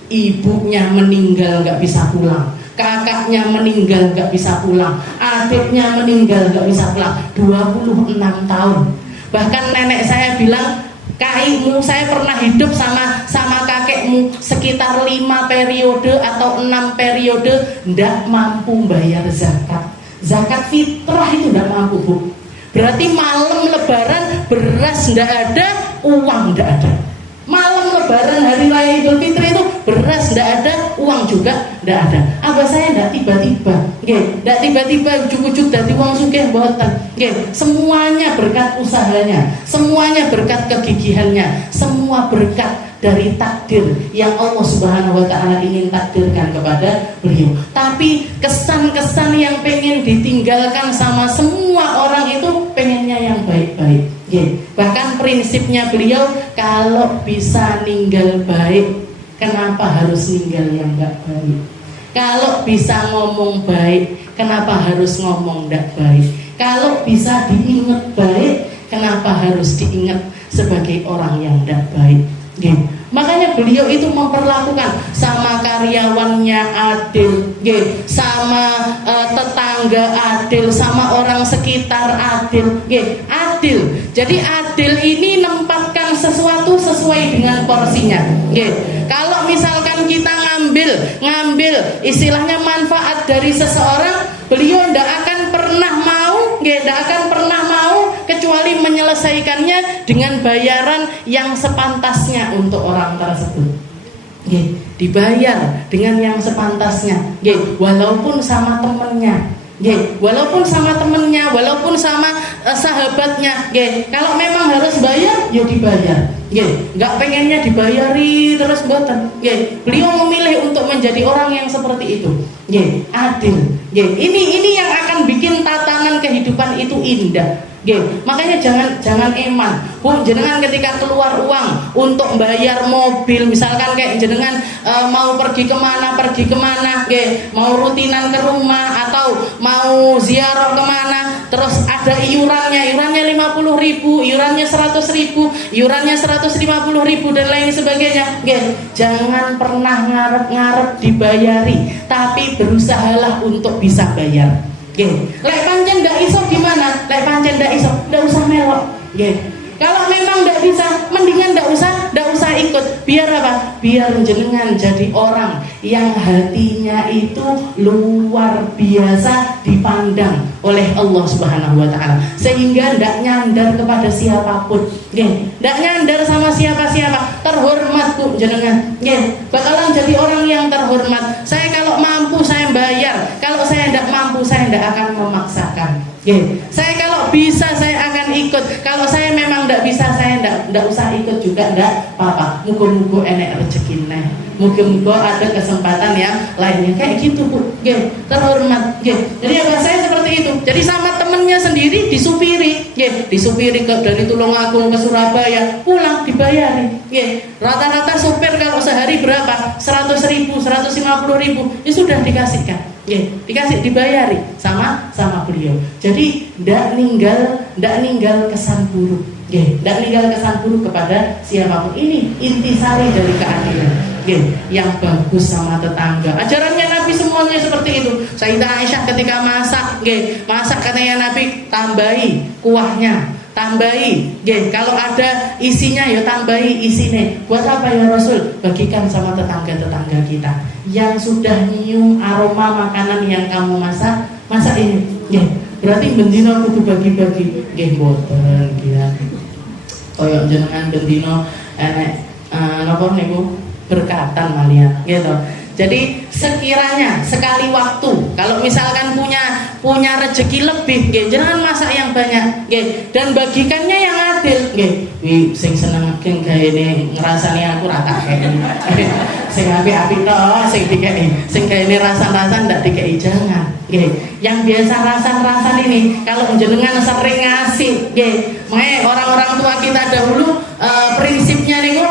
Ibunya meninggal enggak bisa pulang, kakaknya meninggal gak bisa pulang, adiknya meninggal gak bisa pulang, 26 tahun. Bahkan nenek saya bilang, "Kakekmu, saya pernah hidup sama kakekmu sekitar 5 periode atau 6 periode ndak mampu bayar zakat. Zakat fitrah itu ndak mampu, Bu. Berarti malam lebaran beras ndak ada, uang ndak ada. Malam lebaran hari raya Idul Fitri itu beras ndak ada, uang juga ndak ada. Abah saya ndak tiba-tiba, ndak tiba-tiba ujuk-ujuk dadi wong sugih mboten. Semuanya berkat usahanya, semuanya berkat kegigihannya, semua berkat dari takdir yang Allah Subhanahu wa taala ingin takdirkan kepada beliau. Tapi kesan-kesan yang pengen ditinggalkan sama semua orang itu pengennya yang baik-baik. Bahkan prinsipnya beliau, kalau bisa ninggal baik, kenapa harus ninggal yang enggak baik? Kalau bisa ngomong baik, kenapa harus ngomong enggak baik? Kalau bisa diingat baik, kenapa harus diingat sebagai orang yang enggak baik? Makanya beliau itu memperlakukan sama karyawannya adil, sama tetangga adil, sama orang sekitar adil, adil. Jadi adil ini nempatkan sesuatu sesuai dengan porsinya. Kalau misalkan kita ngambil istilahnya manfaat dari seseorang, beliau tidak akan pernah mau, kecuali menyelesaikannya dengan bayaran yang sepantasnya untuk orang tersebut. Dibayar dengan yang sepantasnya, walaupun sama temennya, walaupun sama sahabatnya, kalau memang harus bayar, ya dibayar. Nggak pengennya dibayari terus boten. Beliau memilih untuk menjadi orang yang seperti itu, adil. Ini yang akan bikin tatanan kehidupan itu indah. Makanya jangan eman. Bu, jenengan ketika keluar uang untuk bayar mobil, misalkan kayak jenengan mau pergi kemana, mau rutinan ke rumah atau mau ziarah kemana, terus ada iurannya 50.000, iurannya 100.000, iurannya 150.000 dan lain sebagainya. Jangan pernah ngarep dibayari, tapi berusahalah untuk bisa bayar. Lek pancen ndak iso gimana? Lek pancen ndak iso, ndak usah melok. Kalau memang ndak bisa, mendingan ndak usah ikut. Biar apa? Biar jenengan jadi orang yang hatinya itu luar biasa dipandang oleh Allah Subhanahu wa taala, sehingga ndak nyandar kepada siapapun. Ndak nyandar sama siapa-siapa. Terhormat Bu jenengan. Bakalan jadi orang yang terhormat. Saya kalau mampu saya bayar, kalau saya ndak mampu saya ndak akan memaksakan. Saya kalau bisa saya akan ikut. Kalau saya memang ndak bisa saya ndak usah ikut juga, ndak apa-apa. Muga-muga enek rezekine. Muga-muga ada kesempatan yang lainnya. Kayak gitu Bu. Terhormat. Jadi apa saya seperti itu. Jadi sama temennya sendiri disupiri. Disupiri dari Tulungagung ke Surabaya, pulang dibayari. Rata-rata supir kalau sehari berapa? 100.000, 150.000, ya sudah dikasihkan. Dibayari sama beliau. Jadi ndak ninggal kesan buruk. Ndak ninggal kesan buruk kepada siapapun. Ini intisari dari keadilan. Yang bagus sama tetangga. Ajarannya Nabi semuanya seperti itu. Sayyidah Aisyah ketika masak katanya Nabi, tambahi kuahnya, tambahi. Kalau ada isinya ya tambahi isinya. Buat apa ya Rasul? Bagikan sama tetangga-tetangga kita yang sudah nyium aroma makanan yang kamu masak ini. Berarti bendino kudu bagi-bagi. Boten ya. Koyok jenengan bendino enek napa niku berkatan malian gitu. Jadi sekiranya sekali waktu kalau misalkan punya rezeki lebih, jangan masak yang banyak, dan bagikannya yang adil. Wi sing seneng gaene ngrasani aku ra tak kene. Sing apik-apik to sing dikeki, sing gaene rasan-rasan ndak dikeki jangan. Yang biasa rasan-rasan ini kalau jenengan sering ngasih, makanya orang-orang tua kita dahulu prinsipnya niku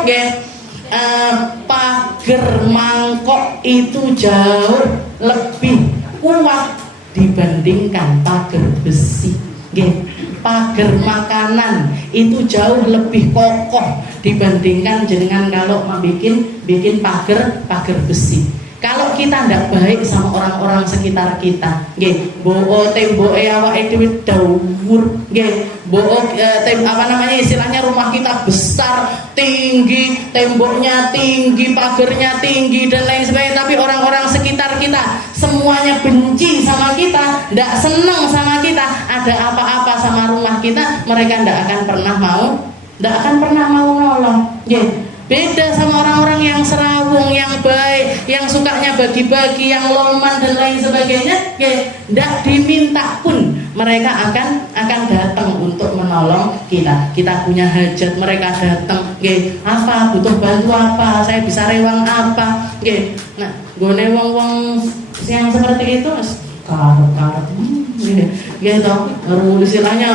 pager mangkok itu jauh lebih kuat dibandingkan pager besi. Pager makanan itu jauh lebih kokoh dibandingkan jenengan kalau bikin pager besi. Kalau kita tidak baik sama orang-orang sekitar kita, temboke awake dhewe dawur, istilahnya rumah kita besar, tinggi, temboknya tinggi, pagernya tinggi dan lain sebagainya, tapi orang-orang sekitar kita semuanya benci sama kita, tidak senang sama kita, ada apa-apa sama rumah kita, mereka tidak akan pernah mau nolong. Beda sama orang-orang yang serawung, yang baik, yang sukanya bagi-bagi, yang loman dan lain sebagainya. Tidak diminta pun mereka akan datang untuk menolong kita. Kita punya hajat, mereka datang. Apa butuh bantu apa? Saya bisa rewang apa? Nah, gone wong-wong yang seperti itu karet gitu. Istilahnya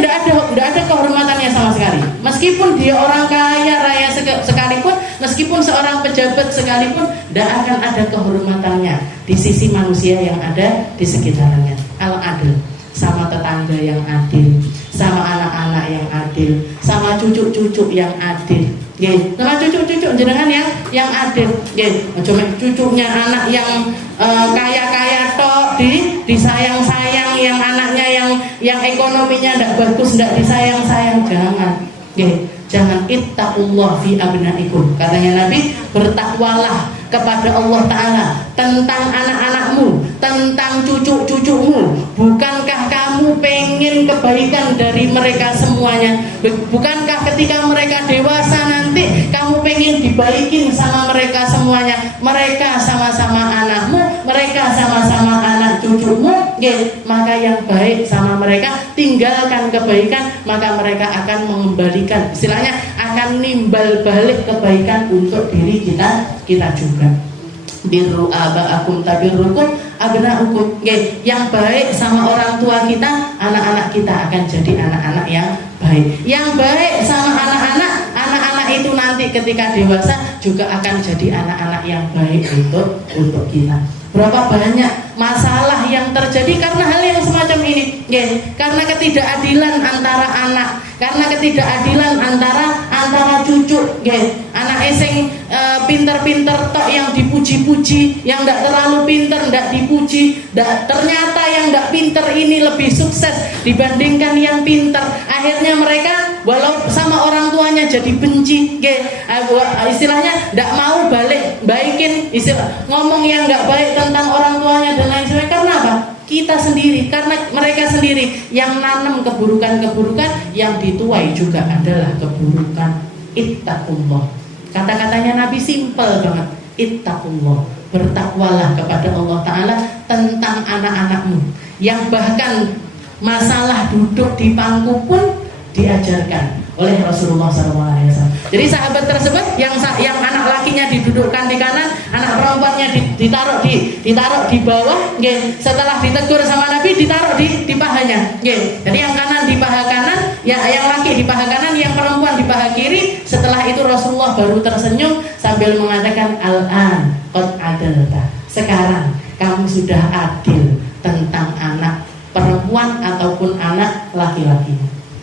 tidak ada kehormatannya sama sekali. Meskipun dia orang kaya raya sekalipun, meskipun seorang pejabat sekalipun, tidak akan ada kehormatannya di sisi manusia yang ada di sekitarnya. Kalau adil sama tetangga yang adil, sama anak-anak yang adil, sama cucu-cucu yang adil. Sama cucu-cucu jenengan yang adil. Cuma cucunya anak yang kaya-kaya tok disayang-sayang, yang anaknya yang ekonominya tidak bagus tidak disayang-sayang, jangan. Nggih, jangan ittaqullah fi abnaikum. Katanya Nabi, bertakwalah kepada Allah Ta'ala tentang anak-anakmu, tentang cucu-cucumu. Bukankah kamu pengen kebaikan dari mereka semuanya? Bukankah ketika mereka dewasa nanti kamu pengen dibaikin sama mereka semuanya? Mereka sama-sama anakmu, mereka sama-sama anak cucumu. Maka yang baik sama mereka, tinggalkan kebaikan, maka mereka akan mengembalikan, istilahnya akan nimbal balik kebaikan untuk diri kita juga. Birru aba'akum tabirrukum abna'ukum. Yang baik sama orang tua kita, anak-anak kita akan jadi anak-anak yang baik. Yang baik sama anak-anak, anak-anak itu nanti ketika dewasa juga akan jadi anak-anak yang baik untuk kita. Berapa banyak masalah yang terjadi karena hal yang semacam ini, karena ketidakadilan antara anak, karena ketidakadilan antara cucu, anak sing pinter-pinter tok yang dipuji-puji, yang tidak terlalu pinter tidak dipuji, ternyata yang tidak pinter ini lebih sukses dibandingkan yang pinter. Akhirnya mereka walau sama orang tuanya jadi benci, istilahnya tidak mau baikin, ngomong yang nggak baik tentang orang tuanya dan lain sebagainya. Karena apa? Kita sendiri, karena mereka sendiri yang nanam keburukan-keburukan, yang dituai juga adalah keburukan. Ittaqullah. Kata-katanya Nabi simpel banget. Ittaqullah. Bertakwalah kepada Allah Ta'ala tentang anak-anakmu, yang bahkan masalah duduk di pangku pun diajarkan oleh Rasulullah SAW. Jadi sahabat tersebut yang anak lakinya didudukkan di kanan, anak perempuannya ditaruh di bawah, setelah ditegur sama Nabi ditaruh di pahanya. Jadi yang kanan di paha kanan, yang laki di paha kanan, yang perempuan di paha kiri. Setelah itu Rasulullah baru tersenyum sambil mengatakan, al-an qad adalta. Sekarang kamu sudah adil tentang anak perempuan ataupun anak laki-laki.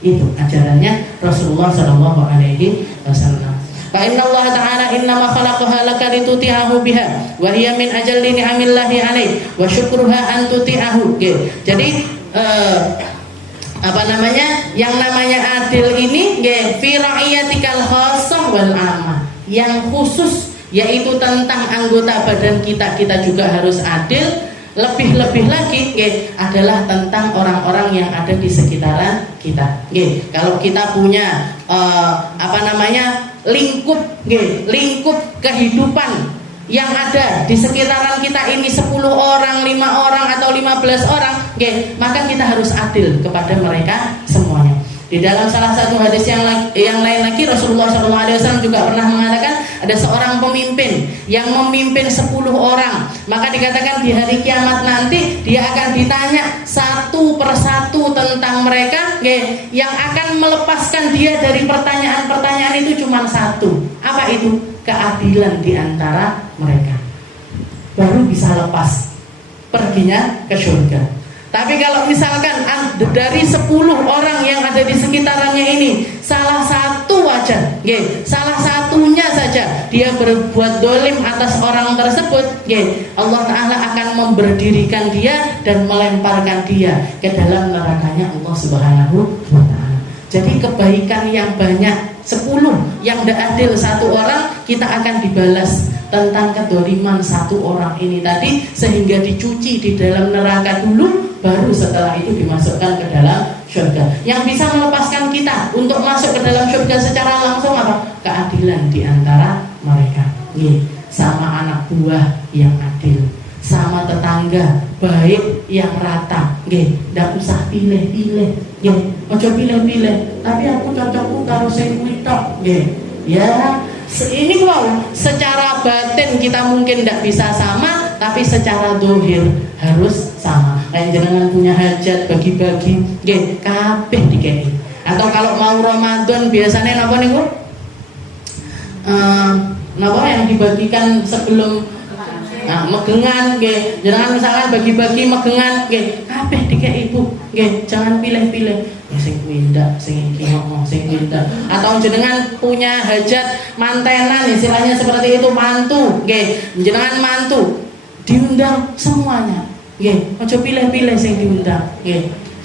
Itu ajarannya Rasulullah Shallallahu Alaihi Wasallam. Fa inna Allah Ta'ala innama khalaqaha laka lituti'ahu biha wa hiya min ajalli ni'amillahi alaih wa syukruha an tuti'ahu. Jadi yang namanya adil ini fi ra'iyatikal khassah wal ammah, yang khusus yaitu tentang anggota badan kita juga harus adil. Lebih-lebih lagi adalah tentang orang-orang yang ada di sekitaran kita. Kalau kita punya lingkup kehidupan yang ada di sekitaran kita ini 10 orang, 5 orang atau 15 orang, maka kita harus adil kepada mereka semuanya. Di dalam salah satu hadis yang lain lagi, Rasulullah SAW juga pernah mengatakan ada seorang pemimpin yang memimpin 10 orang. Maka dikatakan di hari kiamat nanti dia akan ditanya satu persatu tentang mereka, yang akan melepaskan dia dari pertanyaan-pertanyaan itu cuma satu. Apa itu? Keadilan di antara mereka. Baru bisa lepas, perginya ke surga. Tapi kalau misalkan dari 10 orang yang ada di sekitarannya ini, salah satu aja, salah satunya saja dia berbuat dolim atas orang tersebut, Allah Ta'ala akan memberdirikan dia dan melemparkan dia ke dalam nerakanya Allah Subhanahu wa Ta'ala. Jadi kebaikan yang banyak 10, yang tidak adil 1 orang, kita akan dibalas tentang kedoliman 1 orang ini tadi, sehingga dicuci di dalam neraka dulu, baru setelah itu dimasukkan ke dalam surga. Yang bisa melepaskan kita untuk masuk ke dalam surga secara langsung apa? Keadilan di antara mereka. Sama anak buah yang adil, sama tetangga baik yang rata. Ndak usah pilih-pilih. Ojo pilih-pilih. Tapi aku cocokku karo sing kuwi tok. Ya, ini wow, secara batin kita mungkin tidak bisa sama, tapi secara dohir harus sama. Kayak jenengan punya hajat bagi-bagi, kabeh dikei. Atau kalau mau Ramadan biasanya napa niku? Napa yang dibagikan sebelum megengan, jangan misalkan bagi-bagi megengan, kabeh dikei ibu, jangan pilih-pilih. Sing kuwi ndak, sing iki ngomong, sing kuwi ndak. Atau jenengan punya hajat mantenan, istilahnya seperti itu, mantu, jenengan mantu diundang semuanya. Ojo pilih-pilih sing diundang,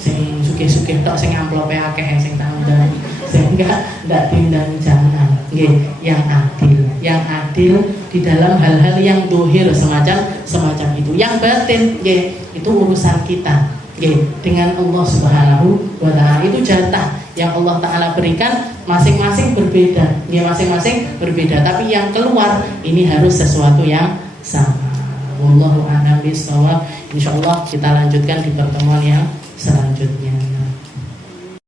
sing sugih-sugih tok, sing amplope akeh sing tak undang, sehingga tidak diundang jangan. Yang adil di dalam hal-hal yang dohir semacam itu. Yang batin, itu urusan kita. Dengan Allah Subhanahu wa Ta'ala, itu jatah yang Allah Ta'ala berikan, masing-masing berbeda, masing-masing berbeda. Tapi yang keluar ini harus sesuatu yang sama. Wallahu a'lam bishawab. Insyaallah kita lanjutkan di pertemuan yang selanjutnya.